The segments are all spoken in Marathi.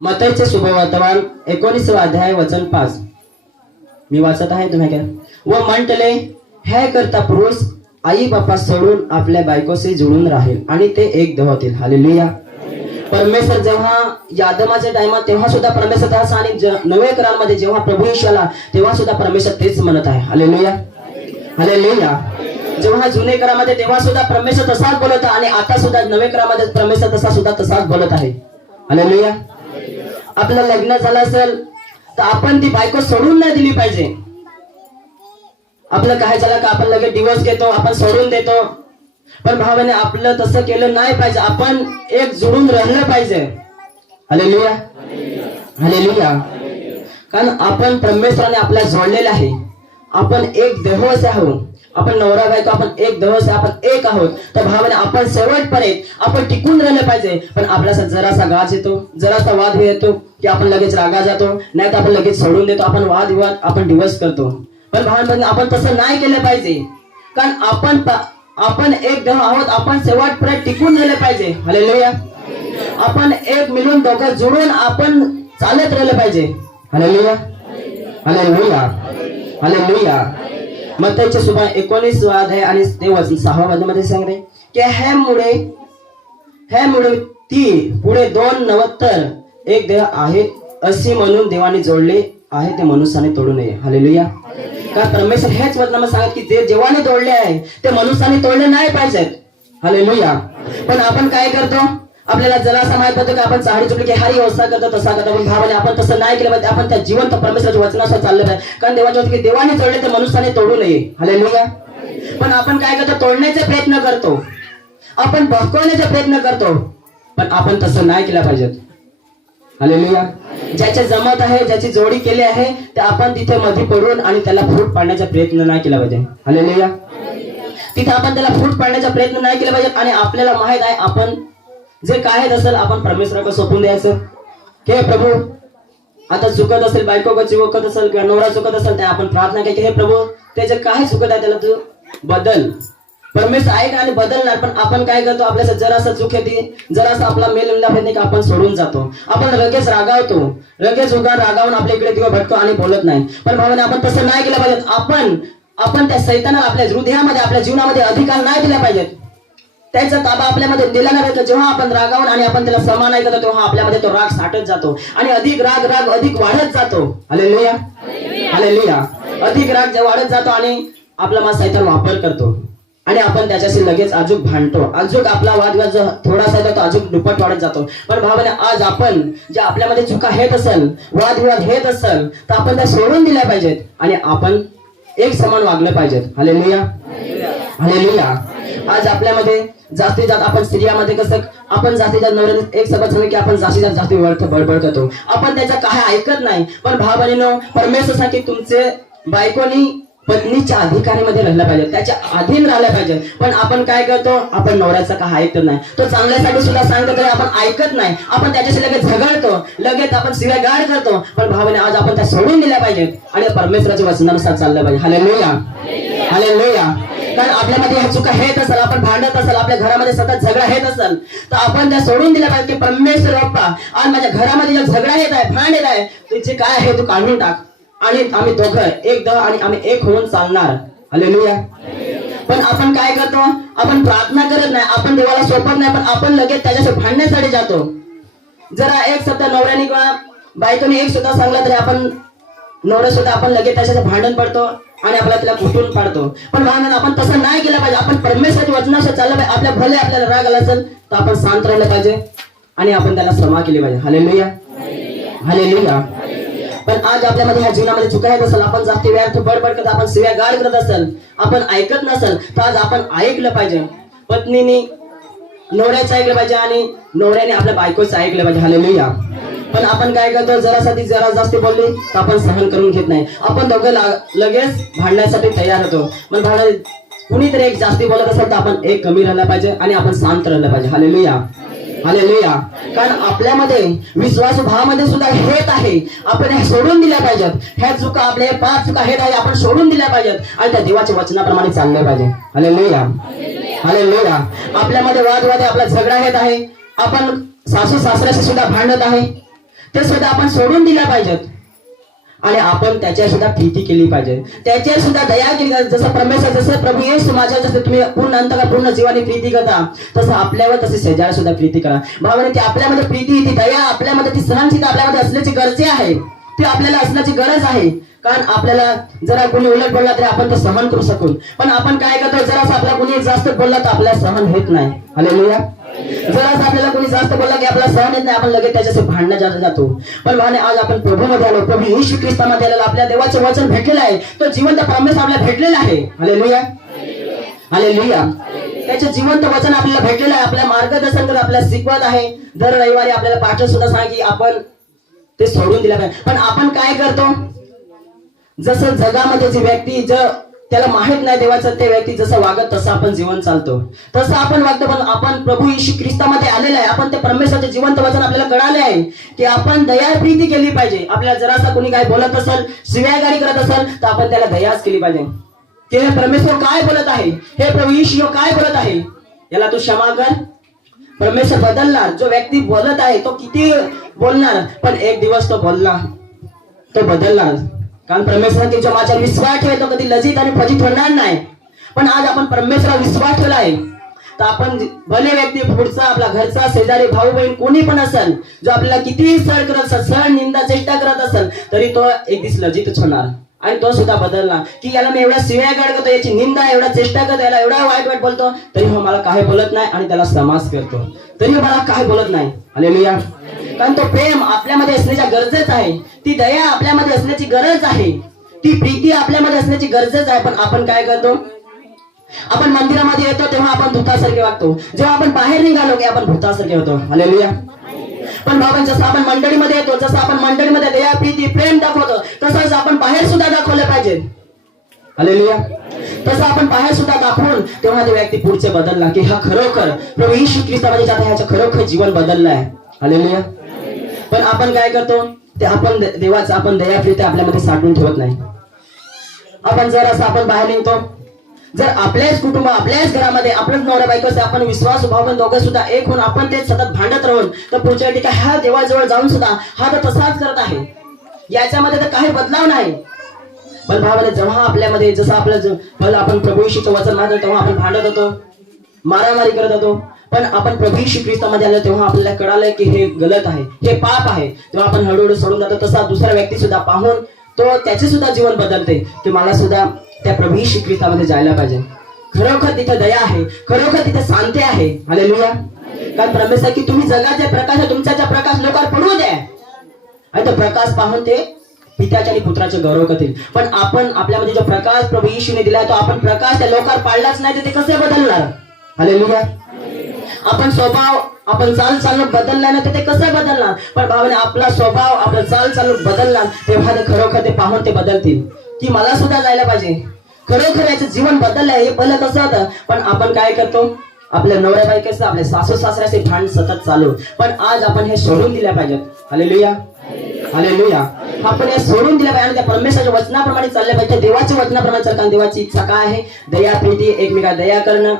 मताईचे शुभवर्तमान एकोणीसवा अध्याय वचन पाच. मी वाचत आहे तुम्ही काय व म्हटले हे करता पुरुष आई बापा सोडून आपल्या बायकोशी जुळून राहील आणि ते एक देह होतील हालेलुया परमेश्वर जेव्हा यादमाच्या टायमा तेव्हा सुद्धा परमेश्वर त्यास आणि नवे करामध्ये जेव्हा प्रभू ईश्वला आला तेव्हा सुद्धा परमेश्वर तेच म्हणत आहे. हालेलुया हालेलुया जेव्हा जुने करामध्ये तेव्हा सुद्धा परमेश्वर तसाच बोलत आहे आणि आता सुद्धा नवे करामध्ये परमेश्वर तसा सुद्धा तसाच बोलत आहे. हालेलुया आपलं लग्न झालं असेल तर आपण ती बायको सोडून नाही दिली पाहिजे. आपलं काय झालं का आपण लगेच दिवस घेतो आपण सोडून देतो. पण भावाने आपलं तसं केलं नाही पाहिजे. आपण एक जुळून राहिलं पाहिजे. हले लिया हले लिया कारण आपण परमेश्वराने आपल्या जोडलेलं आहे. आपण एक देह असे आहोत. आपण नवरा बायको आपण एक दिवस आपण एक आहोत. तर भावाने आपण शेवटपर्यंत आपण टिकून राहिले पाहिजे. पण आपल्याला जरासा गाज येतो जरासा वाद येतो की आपण लगेच रागा जातो नाही तर आपण लगेच सोडून देतो आपण वादविवाद आपण दिवस करतो. पण भावांमध्ये आपण तसं नाही केलं पाहिजे. कारण आपण आपण एक देह आहोत आपण शेवटपर्यंत टिकून राहिले पाहिजे. हले आपण एक मिळून दोघं जुळून आपण चालत राहिलं पाहिजे. हालेलुया हले हालेलुया मग त्याच्या सुभा एकोणीस अध्याय आणि ते वचन सहावा मध्ये सांगते की ह्यामुळे ह्यामुळे ती पुढे दोन नवत्तर एक देह आहे अशी म्हणून देवाने जोडले आहे ते मनुष्याने तोडू नये. हालेलुया का परमेश्वर हेच वचनामध्ये सांगत की जे जेव्हाने तोडले आहे ते मनुष्याने तोडले नाही पाहिजेत. हालेलुया पण आपण काय करतो? आपल्याला जरासा माहीत होतं की? आपण साडी चुकली की हरी अवस्था करतो तसा करतो. पण भावाने आपण तसं नाही केलं पाहिजे. आपण त्या जिवंत परमेश्वराच्या वचनासह चाललं पाहिजे. कारण देवाच्या होतं की देवाने तोडले तर मनुष्याने तोडू नये. हले पण आपण काय करतो? तोडण्याचा प्रयत्न करतो. आपण भटकवण्याचा प्रयत्न करतो. पण आपण तसं नाही केलं पाहिजे. हालेलुया ज्याच्या जमत आहे ज्याची जोडी केली आहे ते आपण तिथे मध्ये पडून आणि त्याला फूट पाडण्याचा प्रयत्न नाही केला पाहिजे. हालेलुया तिथे आपण त्याला फूट पाडण्याचा प्रयत्न नाही केला पाहिजे आणि आपल्याला माहीत आहे आपण जे काय असेल आपण परमेश्वराकडे सोपून द्यायचं. हे प्रभू आता चुकत असेल बायको चिवकत चुकत असेल किंवा नवरा चुकत असेल त्या आपण प्रार्थना केली की हे प्रभू त्याचे जे काय चुकत आहे त्याला तू बदल. परमेश्वर आहे आणि बदलणार पण आपण काय करतो? आपल्याला जरासा चूक येते जरासा आपला मेल मिळला पाहिजे की आपण सोडून जातो. आपण लगेच रागावतो लगेच उगा रागावून आपल्या इकडे किंवा भटतो आणि बोलत नाही. पण भावाने आपण तसं नाही केलं पाहिजे. आपण आपण त्या सैतानाला आपल्या हृदयामध्ये आपल्या जीवनामध्ये अधिकार नाही दिला पाहिजेत त्याचा ताबा आपल्यामध्ये दिला नाही तर जेव्हा आपण रागावून आणि आपण त्याला समान करतो तेव्हा आपल्यामध्ये तो राग साठत जातो. आणि अधिक राग राग अधिक वाढत जातो. अले लिया अले लिया अधिक राग वाढत जातो आणि आपला मा सैतान वापर करतो. आणि आपण त्याच्याशी लगेच अजून भांडतो. अजून आपला वादविवाद जो थोडासा येतो तो अजून दुप्पट वाढत जातो. पण भावाने आज आपण जे आपल्यामध्ये चुका हेत असेल वादविवाद हेत असेल तर आपण त्या सोडून दिल्या पाहिजेत. आणि आपण एक समान वागलं पाहिजेत. हालेलुया हालेलुया आज आपल्यामध्ये जास्तीत जास्त आपण स्त्रियामध्ये कसं आपण जास्तीत जास्त नवऱ्याने एक सबक सांगितलं की आपण जास्तीत जास्त जास्ती वळत बडबड करतो. आपण त्याचा काय ऐकत नाही पण भावानीनो परमेश्वर साठी तुमचे बायकोनी पत्नीच्या अधिकारीमध्ये राहिलं पाहिजे त्याच्या अधीन राहिलं पाहिजे. पण आपण काय करतो आपण नवऱ्याचा काय ऐकत नाही. तो चांगल्यासाठी सुद्धा सांगतो तरी आपण ऐकत नाही. आपण त्याच्याशी लगेच झगडतो लगेच आपण शिवाय गाड करतो पण भावाने आज आपण त्या सोडून दिल्या पाहिजेत. आणि परमेश्वराच्या वचनानुसार चाललं पाहिजे. हाले लोया हाले लोया कारण आपल्यामध्ये ह्या चुका येत असेल आपण भांडत असेल आपल्या घरामध्ये सतत झगडा हेत असेल तर आपण त्या सोडून दिल्या पाहिजे की परमेश्वर बाप्पा आज माझ्या घरामध्ये जो झगडा येत आहे भांड येत आहे तुझे काय आहे तू काढून टाक. आणि आम्ही दोघं एक द आणि आम्ही एक होऊन चालणार. हालेलुया पण आपण काय करतो? आपण प्रार्थना करत नाही आपण देवाला सोपत नाही पण आपण लगेच त्याच्याशी भांडण्यासाठी जातो. जरा एक शब्द नवऱ्याने किंवा बायकोने एक सुद्धा सांगला तरी आपण नवऱ्या सुद्धा आपण लगेच त्याच्याशी भांडण पडतो. आणि आपला तिला कुठून पाडतो. पण भांडण आपण तसं नाही केलं पाहिजे. आपण परमेश्वराच्या वचनाशी चाललं पाहिजे. आपल्या भले आपल्याला राग आला असेल तर आपण शांत राहिलं पाहिजे. आणि आपण त्याला क्षमा केली पाहिजे. हले लुया हले लुया पण आज आपल्यामध्ये ह्या जीवनामध्ये चुका येत असेल आपण जास्ती व्यर्थ बडबड करत आपण शिव्या गाड करत असेल आपण ऐकत नसेल तर आज आपण ऐकलं पाहिजे. पत्नीने नवऱ्याचं ऐकलं पाहिजे आणि नवऱ्याने आपल्या बायकोचं ऐकलं पाहिजे. हालेलुया पण आपण काय करतो जरासाठी ती जरा जास्त बोलली तर आपण सहन करून घेत नाही. आपण दोघं लगेच भांडण्यासाठी तयार होतो. पण भांडण कुणीतरी एक जास्ती बोलत असेल तर आपण एक कमी राहिला पाहिजे आणि आपण शांत राहिलं पाहिजे. हालेलुया हालेलुया कारण आपल्यामध्ये विश्वास भावामध्ये सुद्धा हेत आहे. आपण ह्या सोडून दिल्या पाहिजेत. ह्या चुका आपल्या पाच चुका हेत आहे आपण सोडून दिल्या पाहिजेत. आणि त्या देवाच्या वचनाप्रमाणे चालले पाहिजे. हालेलुया हालेलुया आपल्यामध्ये वादवाद आपला झगडा येत आहे. आपण सासू सासऱ्याशी सुद्धा भांडत आहे. ते सुद्धा आपण सोडून दिल्या पाहिजेत. आणि आपण त्याच्या सुद्धा प्रीती केली पाहिजे. त्याच्यावर सुद्धा दया केली जसं परमेश्वर जसं प्रभू येशू माझ्या जसं तुम्ही पूर्ण अंतका पूर्ण जीवाने प्रीती करता तसं आपल्यावर तसे शेजार सुद्धा प्रीती करा. भावाने ती आपल्यामध्ये प्रीती ती दया आपल्यामध्ये ती सहनशीलता आपल्यामध्ये असण्याची गरजे आहे. ती आपल्याला असण्याची गरज आहे. कारण आपल्याला जरा कोणी उलट बोलला तरी आपण तर सहन करू शकून पण आपण काय करतो? जरासं आपला कोणी जास्त बोलला तर आपल्याला सहन होत नाही. जर आपल्याला कोणी जास्त बोलला की आपला सहन येत नाही आपण लगेच त्याच्याशी भांडणं जात जातो. पण भाने आज आपण प्रभूमध्ये आलो प्रभू येशू ख्रिस्तामध्ये आलेला आपल्या देवाचं वचन भेटलेलं आहे. तो जिवंत प्रॉमिस आपल्याला भेटलेला आहे. हालेलुया हालेलुया त्याचे जिवंत वचन आपल्याला भेटलेलं आहे. आपल्या मार्गदर्शन करत आपल्याला शिकवत आहे. दर रविवारी आपल्याला पाठ सुद्धा सांग की आपण ते सोडून दिलं पाहिजे. पण आपण काय करतो? जसं जगामध्ये जी व्यक्ती ज त्याला माहीत नाही देवाचं ते व्यक्ती जसं वागत तसं आपण जीवन चालतो. तसं आपण वागतो पण आपण प्रभू येशू ख्रिस्तामध्ये आलेलं आहे. आपण ते परमेश्वरचे जिवंत वचन आपल्याला कळाले आहे की आपण दया प्रीती केली पाहिजे. आपल्याला जरासा कोणी काय बोलत असेल शिव्यागारी करत असेल तर आपण त्याला दयाच केली पाहिजे. ते परमेश्वर काय बोलत आहे? हे प्रभू येशू काय बोलत आहे? याला तू क्षमा कर. परमेश्वर बदलणार. जो व्यक्ती बोलत आहे तो किती बोलणार? पण एक दिवस तो बोलला. तो बदलणार. कारण परमेश्वर की माझ्या विश्वास ठेवतो कधी लजित आणि फजित होणार नाही. पण आज आपण परमेश्वरावर विश्वास ठेवला आहे तर आपण भले व्यक्ती पुढचा आपला घरचा शेजारी भाऊ बहीण कोणी पण असेल जो आपल्याला कितीही सळ करत असेल सळ निंदा चेष्टा करत असेल तरी तो एक दिवस लजितच होणार. आणि तो सुद्धा बदलला की याला मी एवढ्या शिव्या गाड करतो याची निंदा एवढा चेष्टा करतो याला एवढा वाईट वाईट बोलतो तरी हो मला काय बोलत नाही आणि त्याला समास करतो. तरी हो मला काय बोलत नाही. हालेलुया कारण तो प्रेम आपल्यामध्ये असण्याच्या गरजेच आहे. ती दया आपल्यामध्ये असण्याची गरज आहे. ती प्रीती आपल्यामध्ये असण्याची गरजेच आहे. पण आपण काय करतो? आपण मंदिरामध्ये येतो तेव्हा आपण भूतासारखे वागतो. जेव्हा आपण बाहेर निघालो की आपण भूतासारखे होतो. हालेलुया पण बाबा जसं आपण मंडळीमध्ये येतो जसं आपण मंडळीमध्ये दया प्रीती प्रेम दाखवतो तसंच आपण बाहेर सुद्धा दाखवलं पाहिजे. हालेलुया तसं आपण बाहेर सुद्धा दाखवून तेव्हा ते व्यक्ती पुढचे बदलला की हा खरोखर प्रभू येशू ख्रिस्ता म्हणजे ह्याचं खरोखर जीवन बदललं आहे. हालेलुया पण आपण काय करतो? ते आपण देवाचं आपण दया प्रीती आपल्यामध्ये साठवून ठेवत नाही. आपण जर असं आपण बाहेर निघतो जर आपल्याच कुटुंब आपल्याच घरामध्ये आपल्याच नवऱ्या बायको आपण विश्वास भावून दोघं सुद्धा एक होऊन आपण ते सतत भांडत राहून तर पुढच्या ठिकाणी हा देवाजवळ जाऊन सुद्धा हा तर तसाच करत आहे. याच्यामध्ये तर काही बदलाव नाही. पण भावाने जेव्हा आपल्यामध्ये जसं आपलं फल आपण प्रभू येशूचं वचन तेव्हा आपण भांडत होतो मारामारी करत होतो पण आपण प्रभू ख्रिस्तामध्ये आलो तेव्हा आपल्याला कळालंय की हे गलत आहे हे पाप आहे. तेव्हा आपण हळूहळू सोडून जातो. तसा दुसरा व्यक्ती सुद्धा पाहून तो त्याचे सुद्धा जीवन बदलते की मला सुद्धा त्या प्रभू ख्रिस्तामध्ये जायला पाहिजे. खरोखर तिथे दया आहे खरोखर तिथे शांती आहे. हालेलुया कारण परमेश्वर की तुम्ही जगाच्या प्रकाश तुमच्याचा प्रकाश लोकांवर पडू द्या. आणि तो प्रकाश पाहून ते पित्याच्या आणि पुत्राचे गौरव करतील. पण आपण आपल्यामध्ये जो प्रकाश प्रभू येशूने दिला तो आपण प्रकाश त्या लोकांवर पाडलाच नाही तर ते कसे बदलणार? हालेलुया आपण स्वभाव आपण चाल चालू बदलला ना तर ते कसं बदलणार? पण भावाने आपला स्वभाव आपला चाल चालू बदलणार तेव्हा ते खरोखर ते पाहून ते बदलतील. की मला सुद्धा जायला पाहिजे. खरोखर याचं जीवन बदललं हे पहिलं कसं होतं? पण आपण काय करतो? आपल्या नवऱ्या बायकेचं आपल्या सासू सासऱ्याचे भांड सतत चालू पण आज आपण हे सोडून दिल्या पाहिजेत. हले लुया आपण हे सोडून दिल्या पाहिजे आणि त्या परमेश्वराच्या वचनाप्रमाणे चालल्या पाहिजे देवाच्या वचनाप्रमाणे चालतात देवाची इच्छा काय आहे? दया पेटी एकमेका दया करणं.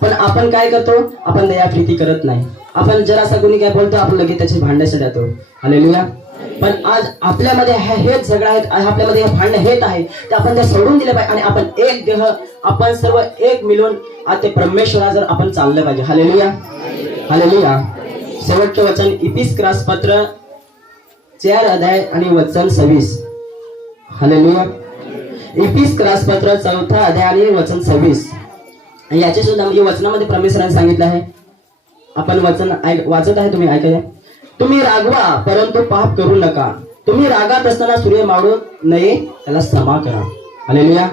पण आपण काय करतो? आपण दयाप्रीती करत नाही. आपण जरासा कोणी काय बोलतो आपण लगेच त्याची भांडण्यासाठी जातो हालेलुया पण आज आपल्यामध्ये हे- हेच झगडा आहेत आपल्यामध्ये हे भांडण हेच आहे ते आपण ते सोडून दिले पाहिजे आणि आपण एक देह आपण सर्व एक मिळून आज ते परमेश्वरा जर आपण चाललं पाहिजे. हालेलुया हालेलुया शेवटचं वचन इपिस क्रास पत्र चार अध्याय आणि वचन सव्वीस. हालेलुया इपिस क्रास पत्र चौथा अध्याय आणि वचन सव्वीस. आणि याचे सुद्धा म्हणजे वचनामध्ये परमेश्वराने सांगितलं आहे. आपण वचन ऐक वाचत आहे तुम्ही ऐकले तुम्ही रागवा परंतु पाप करू नका. तुम्ही रागात असताना सूर्य मावळू नये त्याला क्षमा करा. हालेलुया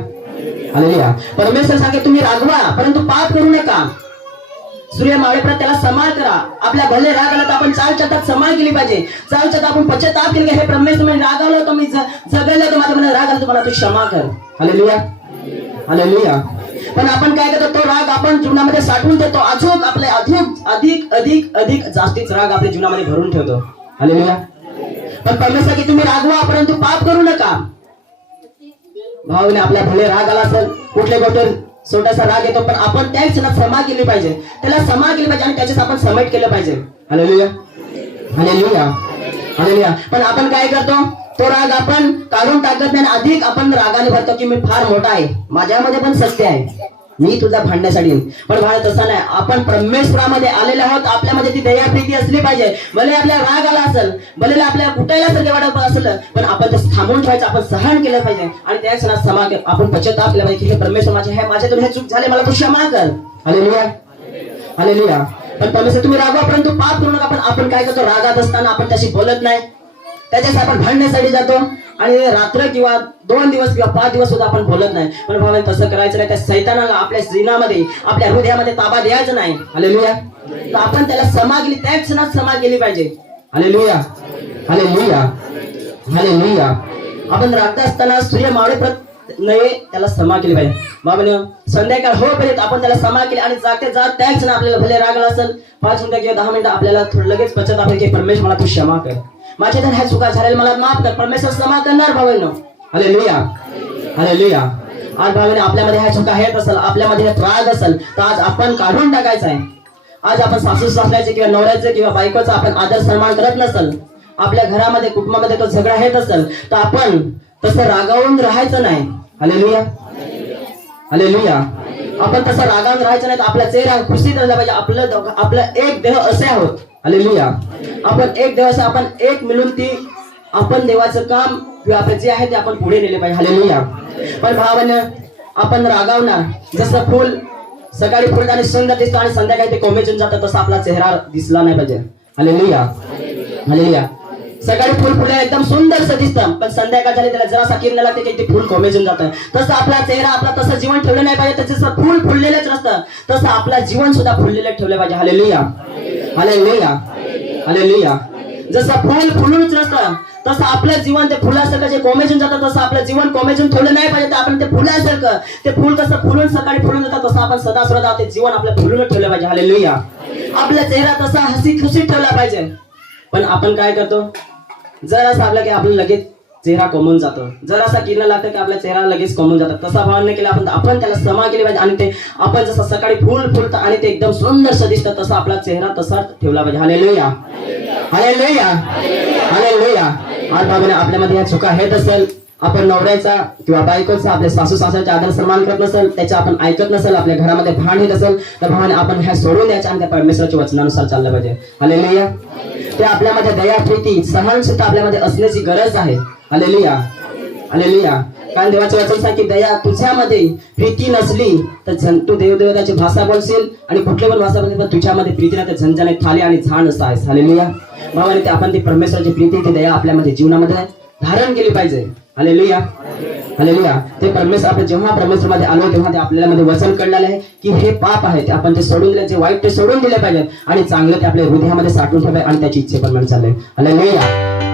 हालेलुया परमेश्वर सांगे तुम्ही रागवा परंतु पाप करू नका. सूर्य मावळेपर्यंत त्याला समाळ करा. आपल्या भले राग आला तर आपण चाल चटात समाळ केली पाहिजे. चाल चटात आपण पश्चाताप केली हे परमेश्वर म्हणे, राग आलो तर मी तुम्हाला तर माझ्या मनात राग आला तुम्हाला तू क्षमा कर. हालेलुया हालेलुया पण आपण काय करतो तो राग आपण जीवनामध्ये साठवून देतो. अजून आपले अधिक अधिक अधिक अधिक जास्तीच राग आपल्या जीवनामध्ये भरून ठेवतो. हालेलुया. पण परमेश्वर की तुम्ही रागवा परंतु पाप करू नका. भाऊने आपल्या भले राग आला असेल कुठल्या गोष्टी छोटासा राग येतो पण आपण त्या क्षणात क्षमा केली पाहिजे. त्याला क्षमा केली पाहिजे आणि त्याच्यात आपण समेट केलं पाहिजे. हालेलुया. Hello hallelujah. पण आपण काय करतो? तो राग आपण काढून टाकत नाही आणि अधिक आपण रागाने भरतो की मी फार मोठा आहे. माझ्यामध्ये पण सत्य आहे. मी तुझा भांडण्यासाठी पण भाळ तसा नाही. आपण परमेश्वरामध्ये आलेले आहोत. आपल्यामध्ये ती दया प्रीती असली पाहिजे. भले आपल्या राग आला असेल भले आपल्याला कुठायला सगळे वाटत असेल पण आपण ते थांबून ठेवायचं आपण सहन केलं पाहिजे. आणि त्या क्षणात समा आपण पचत आपल्या पाहिजे की हे परमेश्वर माझे हे माझ्यातून हे चूक झाले मला तू क्षमा कर. आले लिया आले लिया पण परमेश्वर तुम्ही रागवा परंतु पाप करू नका. पण आपण काय करतो? रागात असताना आपण त्याशी बोलत नाही. त्याच्यास आपण भांडण्यासाठी जातो. आणि रात्र किंवा दोन दिवस किंवा पाच दिवस सुद्धा आपण बोलत नाही. पण भावा तसं करायचं नाही. त्या सैतानाला आपल्या जीनामध्ये आपल्या हृदयामध्ये ताबा द्यायचा नाही. हालेलुया तर आपण त्याला समा केली त्या क्षणात समा केली पाहिजे. हालेलुया हले लुया आपण रात्र असताना सूर्य मावळे प्रत नये त्याला समा केली पाहिजे. बाबा संध्याकाळ होईपर्यंत आपण त्याला समा केली आणि जाते जात त्या क्षण आपल्याला भले रागला असेल पाच मिनिटं किंवा दहा मिनिटं आपल्याला थोडं लगेच पचत आपण की परमेश मला तू क्षमा कर. माझ्या तर ह्या चुका झाल्या मला माफ कर. परमेश्वर क्षमा करणार भावांनो. हले लुया हले लिया आज भावाने आपल्यामध्ये ह्या चुका आहेत असेल आपल्यामध्ये त्रास असेल तर आज आपण काढून टाकायचं आहे. आज आपण सासू सासऱ्याचे किंवा नवऱ्याचे किंवा बायकोचा आपण आदर सन्मान करत नसल आपल्या घरामध्ये कुटुंबामध्ये तो झगडा येत असेल तर आपण तसं रागावून राहायचं नाही. हालेलुया लिया आपण तसं रागावून राहायचं नाही तर आपला चेहरा खुशीत राहिला पाहिजे. आपलं आपलं एक देह असे आहोत. हालेलुया. आपण एक दिवस आपण एक मिळून ती आपण देवाचं काम किंवा आपण जे आहे ते आपण पुढे नेले पाहिजे. हालेलुया. पण भावानं आपण रागावणार जसं फुल सकाळी फुलताना सुंदर दिसतो आणि संध्याकाळी ते कोमेजून जातं तसा आपला चेहरा दिसला नाही पाहिजे. हालेलुया. हालेलुया. सकाळी फुल फुललेलं एकदम सुंदरसं दिसतं पण संध्याकाळ झाली त्याला जरासा किरण लागते की ते फुल कोमेजून जातं. तसं आपला चेहरा आपला तसं जीवन ठेवलं नाही पाहिजे तसं जसं फुल फुललेलंच नसतं तसं आपला जीवन सुद्धा फुललेलं ठेवलं पाहिजे. हालेलुया. हालेलुया हालेलुया जसं फुल फुलूनच नसतं तसं आपलं जीवन ते फुलासारखं जे कोमेजून जातं तसं आपलं जीवन कोमेजून ठेवलं नाही पाहिजे तर आपण ते फुलासारखं. ते फुल कसं फुलून सकाळी फुलून जातं तसं आपण सदा सदा ते जीवन आपलं फुलून ठेवलं पाहिजे. हालेलुया आपला चेहरा तसा हसी खुशी ठेवला पाहिजे. पण आपण काय करतो? जर असं आपलं की आपण लगेच चेहरा कोमून जातो. जर असा किरण लागतं की आपला चेहरा लगेच कोमून जातो. तसा भाव नाही केला आपण आपण त्याला समा केली पाहिजे आणि ते आपण जसं सकाळी फुल फुलतं आणि ते एकदम सुंदर सदिष्ट तसा आपला चेहरा तसा ठेवला पाहिजे. हाले लोया हाले लोया हाले लोया आज बाबाने आपल्यामध्ये ह्या चुका हेत असेल आपण नवऱ्याचा किंवा बायकोचा आपल्या सासू सासऱ्याचा आदर सन्मान करत नसेल त्याच्या आपण ऐकत नसेल आपल्या घरामध्ये भान येत असेल तर भावाने आपण ह्या सोडून द्यायच्या आणि त्या परमेश्वराच्या वचनानुसार चाललं पाहिजे. हालेलुया ते आपल्यामध्ये दया प्रीती सहनशीलता आपल्यामध्ये असण्याची गरज आहे. हालेलुया हालेलुया कारण देवाचे वचन सांगते की दया तुझ्यामध्ये प्रीती नसली तर झन तू देवदेवताची भाषा बोलशील आणि कुठली पण भाषा बोलशील पण तुझ्यामध्ये प्रीती नाही तर झंझाने थाली आणि झाण असं आहे हालेलुया भावाने ते आपण ती परमेश्वराची प्रीती ती दया आपल्यामध्ये जीवनामध्ये धारण केली पाहिजे. हालेलुया हालेलुया ते परमेश्वर आपण जेव्हा परमेश्वरमध्ये आलो तेव्हा ते आपल्यामध्ये वचन कळलेलं आहे की हे पाप आहे. ते आपण ते सोडून दिले जे वाईट ते सोडून दिले पाहिजे. आणि चांगलं ते आपल्या हृदयामध्ये साठवून ठेवाय आणि त्याची इच्छे पण चालले हालेलुया